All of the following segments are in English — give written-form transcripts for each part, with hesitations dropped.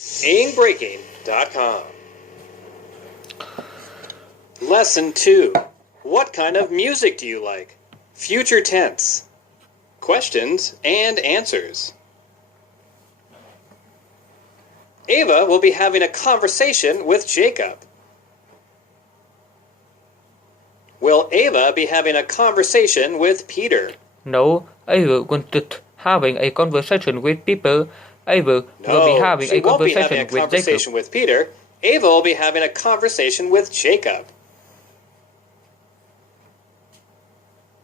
aingbreaking.com. Lesson 2. What kind of music do you like? Future tense. Questions and answers. Ava will be having a conversation with Jacob. Will Ava be having a conversation with Peter? No, Ava wanted having a conversation with Peter. Ava will be having a conversation with Peter. Ava will be having a conversation with Jacob.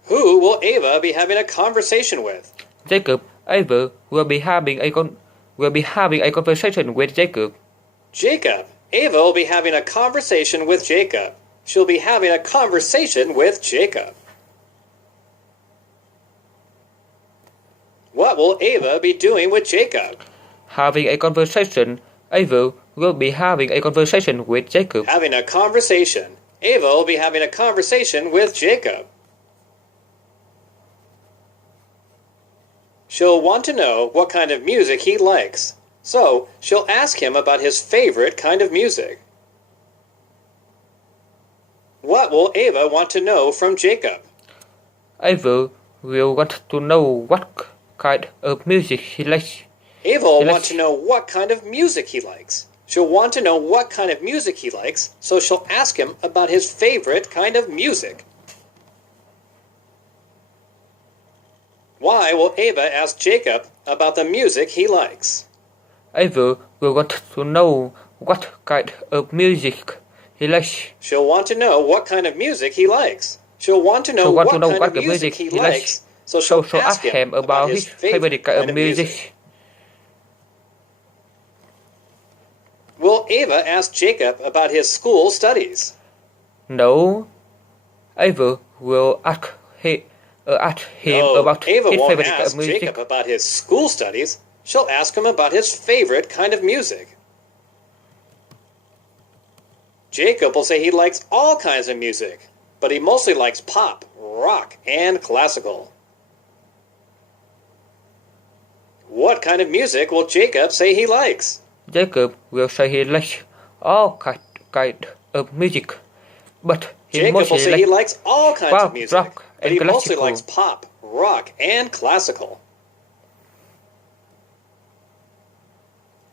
Who will Ava be having a conversation with? Jacob. Ava will be having a conversation with Jacob. Jacob. Ava will be having a conversation with Jacob. She'll be having a conversation with Jacob. What will Ava be doing with Jacob? Having a conversation. Ava will be having a conversation with Jacob. Having a conversation. Ava will be having a conversation with Jacob. She'll want to know what kind of music he likes, so she'll ask him about his favorite kind of music. What will Ava want to know from Jacob? Ava will want to know what kind of music he likes. Ava will want to know what kind of music he likes. She'll want to know what kind of music he likes, so she'll ask him about his favorite kind of music. Why will Ava ask Jacob about the music he likes? Ava will want to know what kind of music he likes. She'll want to know what kind of music he likes. She'll want to know what kind of music he likes, so she'll ask him about his favorite kind of music. Will Ava ask Jacob about his school studies? No. Ava will ask him about his favorite kind of music. Jacob about his school studies. She'll ask him about his favorite kind of music. Jacob will say he likes all kinds of music, but he mostly likes pop, rock, and classical. What kind of music will Jacob say he likes? Jacob will say he likes all kind of music, but he likes all kinds of music, rock, but he mostly likes pop, rock, and classical.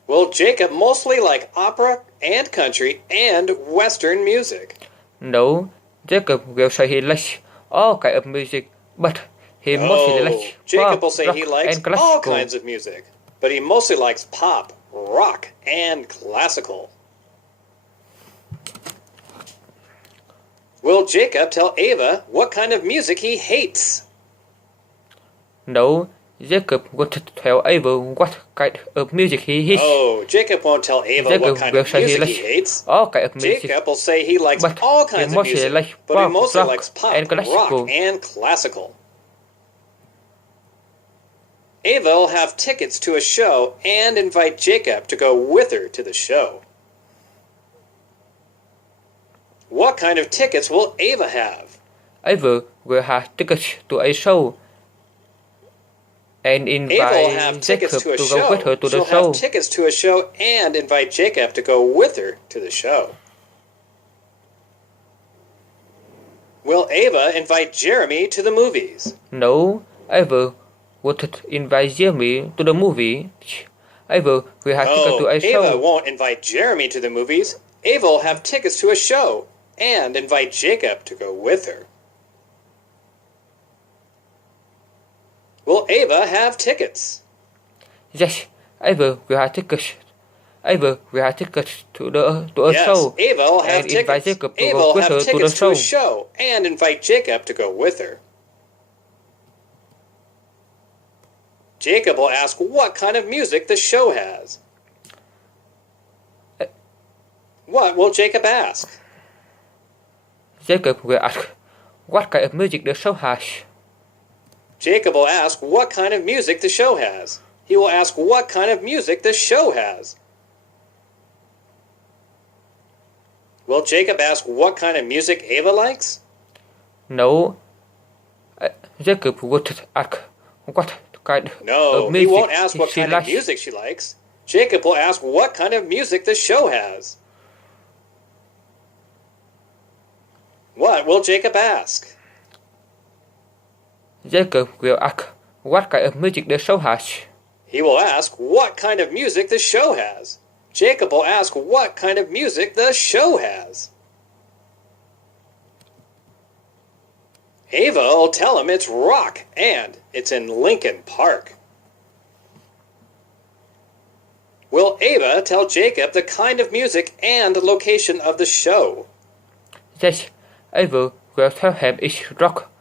Will Jacob mostly like opera and country and western music? No, Jacob will say he likes all kinds of music, but he mostly likes Jacob pop, will say rock, he likes and classical. all kinds of music, but he mostly likes pop, rock, and classical. Will Jacob tell Ava what kind of music he hates? No, Jacob won't tell Ava what kind of music he hates. Jacob won't tell Ava what kind of music he hates. All kind of music. Jacob will say he likes all kinds of music, but he mostly likes pop, rock, and classical. Ava will have tickets to a show and invite Jacob to go with her to the show. What kind of tickets will Ava have? Ava will have tickets to a show and invite Jacob to go with her to the show. She'll have tickets to a show and invite Jacob to go with her to the show. Will Ava invite Jeremy to the movies? No, Ava won't invite Jeremy to the movie. Ava will have tickets to a show. Ava won't invite Jeremy to the movies. Ava will have tickets to a show and invite Jacob to go with her. Will Ava have tickets? Yes, Ava will have tickets. Ava will have tickets to a show. Ava will have and invite Jacob to Ava go will with have her to the tickets to a show and invite Jacob to go with her. Jacob will ask what kind of music the show has. What will Jacob ask? Jacob will ask what kind of music the show has. Jacob will ask what kind of music the show has. He will ask what kind of music the show has. Will Jacob ask what kind of music Ava likes? No. Jacob would ask what kind of music he won't ask what kind of likes. music she likes. Jacob will ask what kind of music the show has. What will Jacob ask? Jacob will ask what kind of music the show has. He will ask what kind of music the show has. Jacob will ask what kind of music the show has. Ava will tell him it's rock and it's in Lincoln Park. Will Ava tell Jacob the kind of music and the location of the show? Yes, Ava will tell him it's rock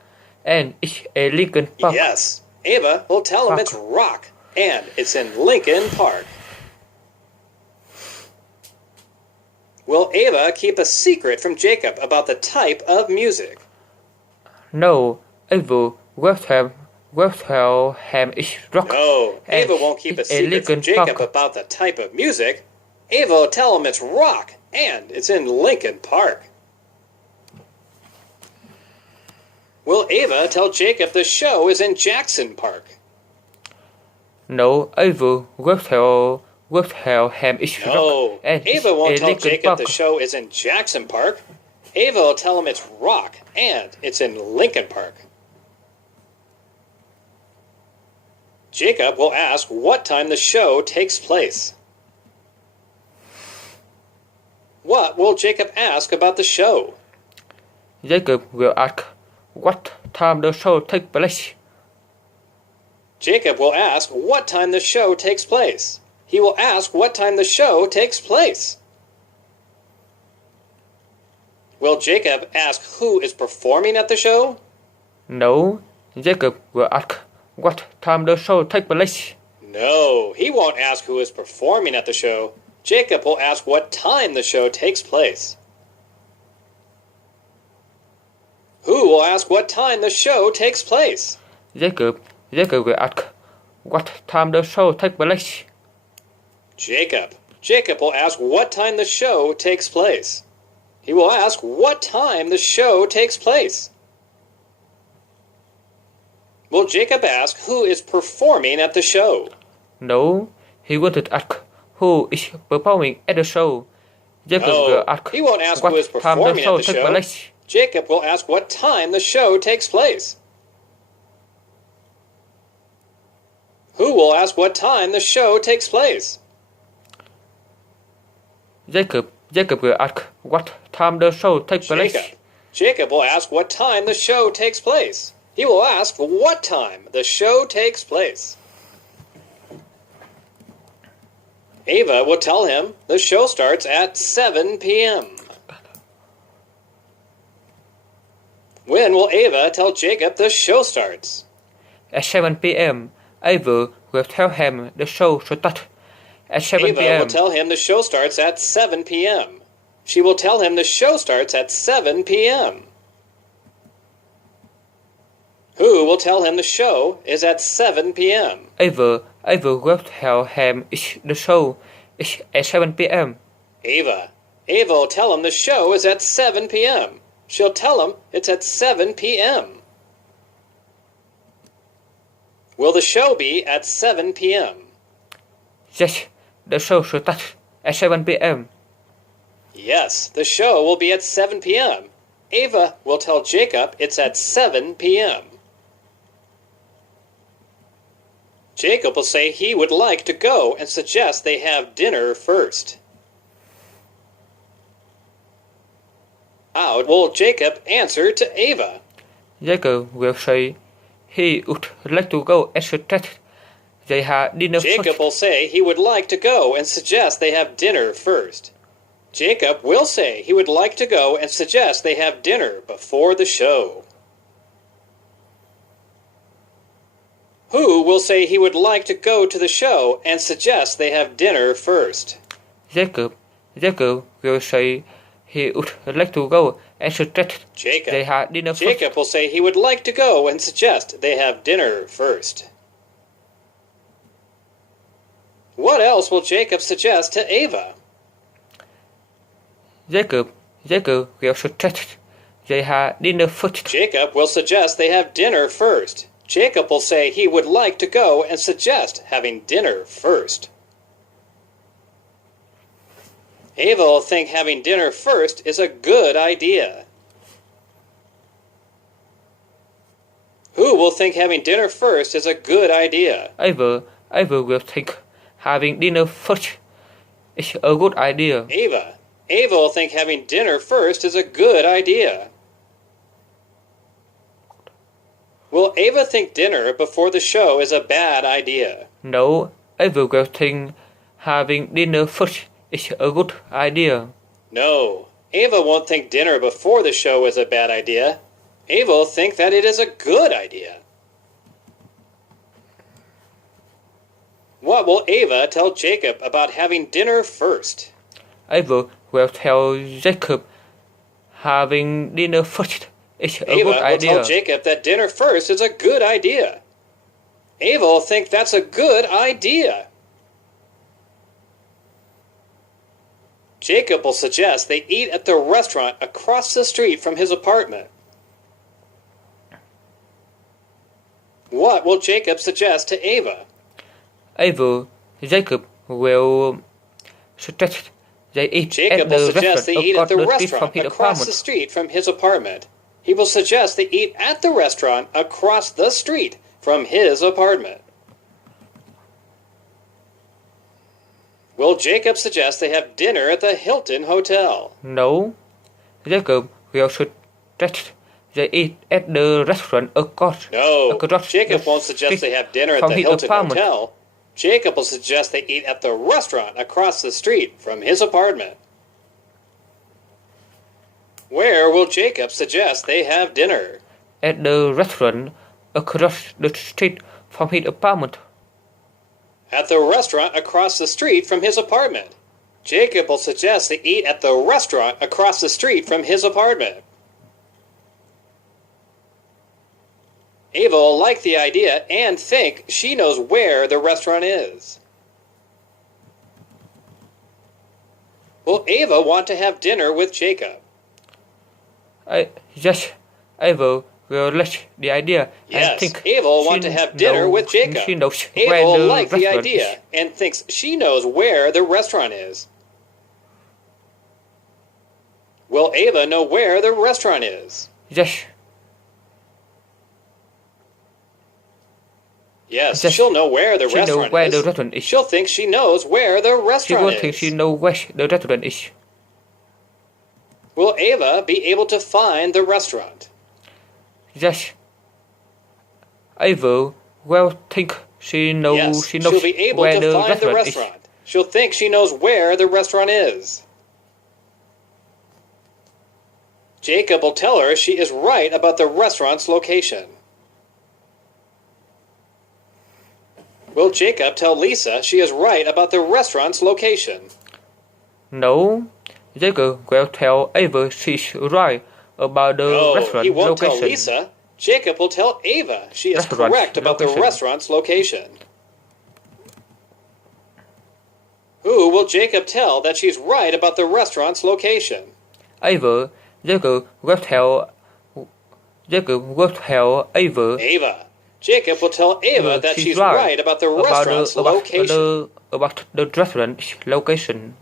and it's a Lincoln Park. Yes, Ava will tell him it's rock and it's in Lincoln Park. Will Ava keep a secret from Jacob about the type of music? No, Ava will tell him it's rock. No, Ava won't keep a secret from Jacob about the type of music. Ava will tell him it's rock and it's in Lincoln Park. Will Ava tell Jacob the show is in Jackson Park? No, Ava will tell him it's rock. No, and Ava won't tell Lincoln Jacob Park. the show is in Jackson Park. Ava will tell him it's rock and it's in Lincoln Park. Jacob will ask what time the show takes place. What will Jacob ask about the show? Jacob will ask what time the show takes place. Jacob will ask what time the show takes place. He will ask what time the show takes place. Will Jacob ask who is performing at the show? No, Jacob will ask what time the show takes place. No, he won't ask who is performing at the show. Jacob will ask what time the show takes place. Who will ask what time the show takes place? Jacob will ask what time the show takes place. Jacob will ask what time the show takes place. He will ask what time the show takes place. Will Jacob ask who is performing at the show? No, he won't ask who is performing at the show. Jacob will ask he won't ask what who is time the performing show at the takes show. place. Jacob will ask what time the show takes place. Who will ask what time the show takes place? Jacob will ask what time the show takes place. Jacob will ask what time the show takes place. He will ask what time the show takes place. Ava will tell him the show starts at 7 p.m. When will Ava tell Jacob the show starts? At 7 p.m., Ava will tell him the show starts. At 7 Ava p.m. will tell him the show starts at 7 p.m. She will tell him the show starts at 7 p.m. Who will tell him the show is at 7 p.m.? Ava will tell him the show is at 7 p.m. Ava will tell him the show is at 7 p.m. She'll tell him it's at 7 p.m. Will the show be at 7 p.m.? Yes, the show starts at 7 p.m. Yes, the show will be at 7 p.m. Ava will tell Jacob it's at 7 p.m. Jacob will say he would like to go and suggest they have dinner first. How will Jacob answer to Ava? Jacob will say he would like to go and suggest they have dinner Jacob first. will say he would like to go and suggest they have dinner first. Jacob will say he would like to go and suggest they have dinner before the show. Who will say he would like to go to the show and suggest they have dinner first? Jacob will say he would like to go and suggest they have dinner first. Jacob will say he would like to go and suggest they have dinner first. What else will Jacob suggest to Ava? Jacob will suggest they have dinner first. Jacob will suggest they have dinner first. Jacob will say he would like to go and suggest having dinner first. Ava will think having dinner first is a good idea. Who will think having dinner first is a good idea? Ava will think having dinner first is a good idea. Ava will think having dinner first is a good idea. Will Ava think dinner before the show is a bad idea? No, Ava will think having dinner first is a good idea. No, Ava won't think dinner before the show is a bad idea. Ava will think that it is a good idea. What will Ava tell Jacob about having dinner first? Ava will tell Jacob having dinner first is a good idea. Ava will tell Jacob that dinner first is a good idea. Ava will think that's a good idea. Jacob will suggest they eat at the restaurant across the street from his apartment. What will Jacob suggest to Ava? Jacob will suggest they eat at the restaurant across the street from his apartment. He will suggest they eat at the restaurant across the street from his apartment. Will Jacob suggest they have dinner at the Hilton Hotel? No, Jacob will suggest they eat at the restaurant across. No, Jacob won't suggest they have dinner at the Hilton Hotel. Jacob will suggest they eat at the restaurant across the street from his apartment. Where will Jacob suggest they have dinner? At the restaurant across the street from his apartment. At the restaurant across the street from his apartment. Jacob will suggest they eat at the restaurant across the street from his apartment. Ava will like the idea and think she knows where the restaurant is. Will Ava want to have dinner with Jacob? Yes, Ava will like the idea and think Ava will want to have dinner with Jacob. Ava will like the idea and thinks she knows where the restaurant is. Will Ava know where the restaurant is? Yes, she'll know where the restaurant is. She'll think she knows where the restaurant is. She will think she knows where the restaurant is. Will Ava be able to find the restaurant? Yes. Ava will think she knows she'll be able where to find the restaurant. She'll think she knows where the restaurant is. Jacob will tell her she is right about the restaurant's location. Will Jacob tell Lisa she is right about the restaurant's location? No, Jacob will tell Ava she's right about the restaurant's location. He won't tell Lisa. Jacob will tell Ava she is correct about the restaurant's location. Who will Jacob tell that she's right about the restaurant's location? Jacob will tell Ava. Jacob will tell Ava that she's right about the restaurant's location. About the restaurant's location.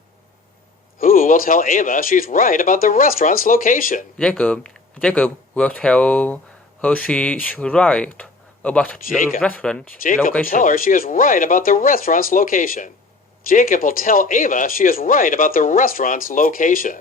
Who will tell Ava she's right about the restaurant's location? Jacob will tell her she's right about the restaurant's location. Jacob will tell her she is right about the restaurant's location. Jacob will tell Ava she is right about the restaurant's location.